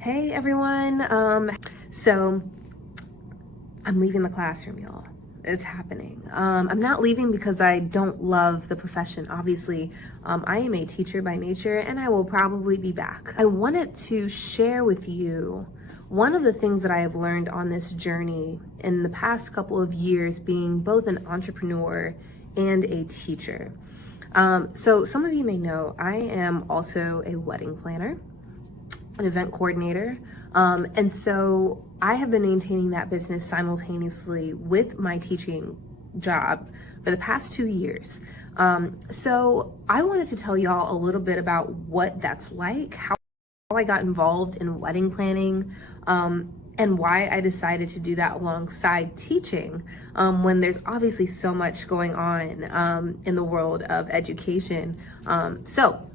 Hey everyone. So I'm leaving the classroom, y'all. It's happening. I'm not leaving because I don't love the profession. Obviously, I am a teacher by nature and I will probably be back. I wanted to share with you one of the things that I have learned on this journey in the past couple of years, being both an entrepreneur and a teacher. So some of you may know I am also a wedding planner, an event coordinator. And so I have been maintaining that business simultaneously with my teaching job for the past 2 years. So I wanted to tell y'all a little bit about what that's like, how I got involved in wedding planning, and why I decided to do that alongside teaching, when there's obviously so much going on in the world of education. So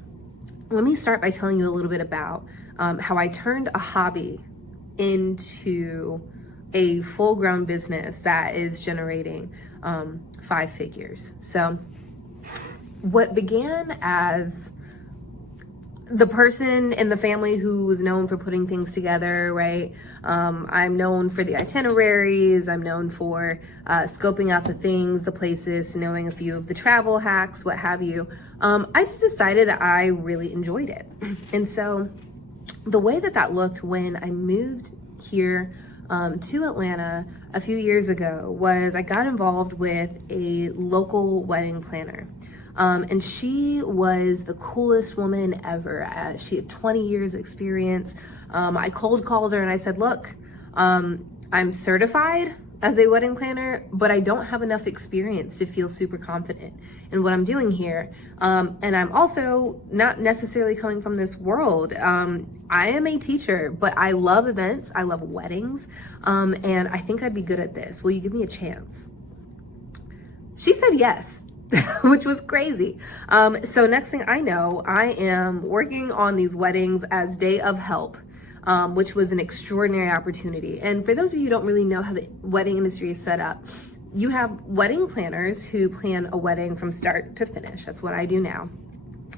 let me start by telling you a little bit about how I turned a hobby into a full-grown business that is generating 5 figures. So what began as the person in the family who was known for putting things together, right? I'm known for the itineraries. I'm known for scoping out the things, the places, knowing a few of the travel hacks, what have you. I just decided that I really enjoyed it. And so the way that looked when I moved here to Atlanta a few years ago was I got involved with a local wedding planner. And she was the coolest woman ever. She had 20 years experience. I cold called her and I said, look, I'm certified as a wedding planner, but I don't have enough experience to feel super confident in what I'm doing here. And I'm also not necessarily coming from this world. I am a teacher, but I love events. I love weddings. And I think I'd be good at this. Will you give me a chance? She said yes. Which was crazy. So next thing I know, I am working on these weddings as day of help, which was an extraordinary opportunity. And for those of you who don't really know how the wedding industry is set up, you have wedding planners who plan a wedding from start to finish. That's what I do now.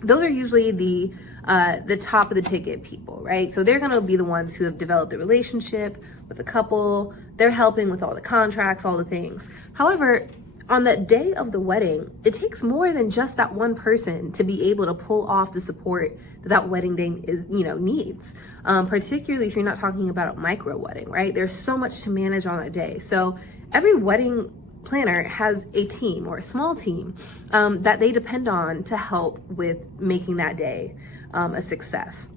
Those are usually the top of the ticket people, right? So they're gonna be the ones who have developed the relationship with the couple. They're helping with all the contracts, all the things. However, on that day of the wedding, it takes more than just that one person to be able to pull off the support that wedding day needs. Particularly if you're not talking about a micro wedding, right? There's so much to manage on that day. So every wedding planner has a team or a small team that they depend on to help with making that day a success.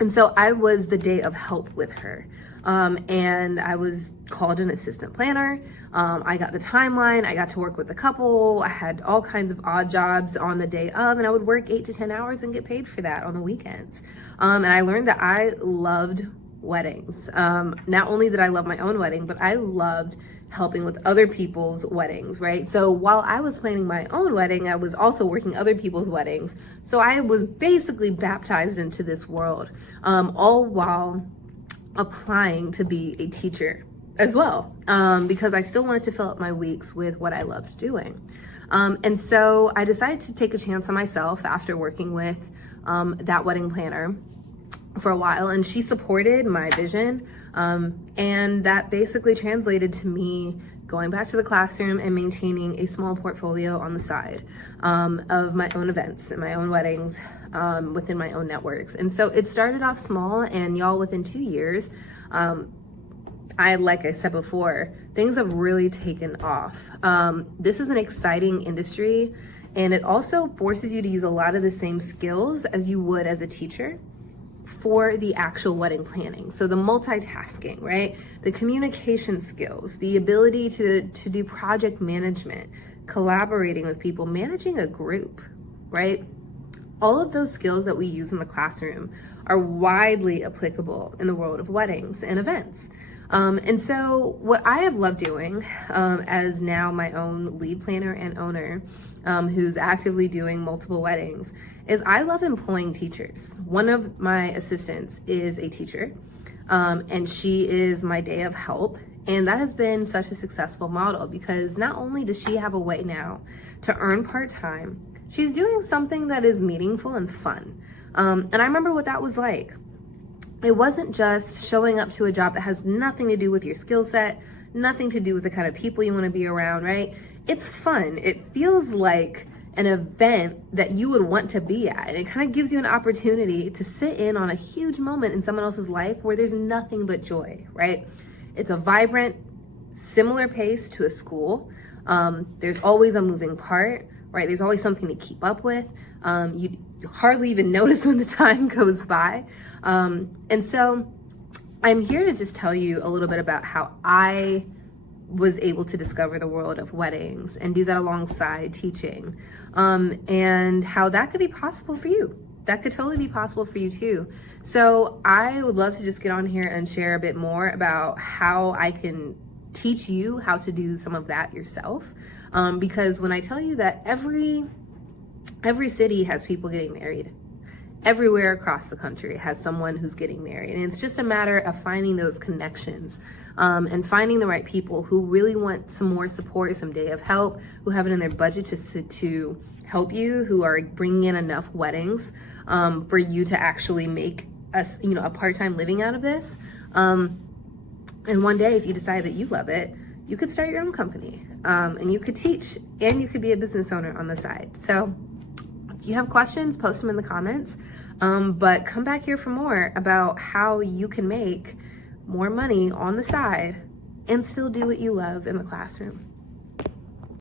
And so I was the day of help with her. And I was called an assistant planner. I got the timeline. I got to work with the couple. I had all kinds of odd jobs on the day of, and I would work 8 to 10 hours and get paid for that on the weekends. And I learned that I loved weddings. Not only did I love my own wedding, but I loved helping with other people's weddings, right? So while I was planning my own wedding, I was also working other people's weddings. So I was basically baptized into this world, all while applying to be a teacher as well, because I still wanted to fill up my weeks with what I loved doing. And so I decided to take a chance on myself after working with that wedding planner for a while, and she supported my vision. And that basically translated to me going back to the classroom and maintaining a small portfolio on the side of my own events and my own weddings within my own networks. And so it started off small, and y'all, within 2 years, like I said before, things have really taken off. This is an exciting industry, and it also forces you to use a lot of the same skills as you would as a teacher for the actual wedding planning. So the multitasking, right? The communication skills, the ability to do project management, collaborating with people, managing a group, right? All of those skills that we use in the classroom are widely applicable in the world of weddings and events. And so what I have loved doing as now my own lead planner and owner, who's actively doing multiple weddings, is I love employing teachers. One of my assistants is a teacher, and she is my day of help. And that has been such a successful model because not only does she have a way now to earn part-time, she's doing something that is meaningful and fun. And I remember what that was like. it wasn't just showing up to a job that has nothing to do with your skill set, nothing to do with the kind of people you want to be around, right? It's fun. It feels like an event that you would want to be at. And it kind of gives you an opportunity to sit in on a huge moment in someone else's life where there's nothing but joy, right? It's a vibrant, similar pace to a school. There's always a moving part, right? There's always something to keep up with. You hardly even notice when the time goes by. And so I'm here to just tell you a little bit about how I was able to discover the world of weddings and do that alongside teaching, and how that could be possible for you. That could totally be possible for you too. So I would love to just get on here and share a bit more about how I can teach you how to do some of that yourself. Because when I tell you that every city has people getting married, everywhere across the country has someone who's getting married. And it's just a matter of finding those connections, and finding the right people who really want some more support, some day of help, who have it in their budget to help you, who are bringing in enough weddings for you to actually make a part-time living out of this. And one day, if you decide that you love it, you could start your own company, and you could teach, and you could be a business owner on the side. So if you have questions, post them in the comments, but come back here for more about how you can make more money on the side and still do what you love in the classroom.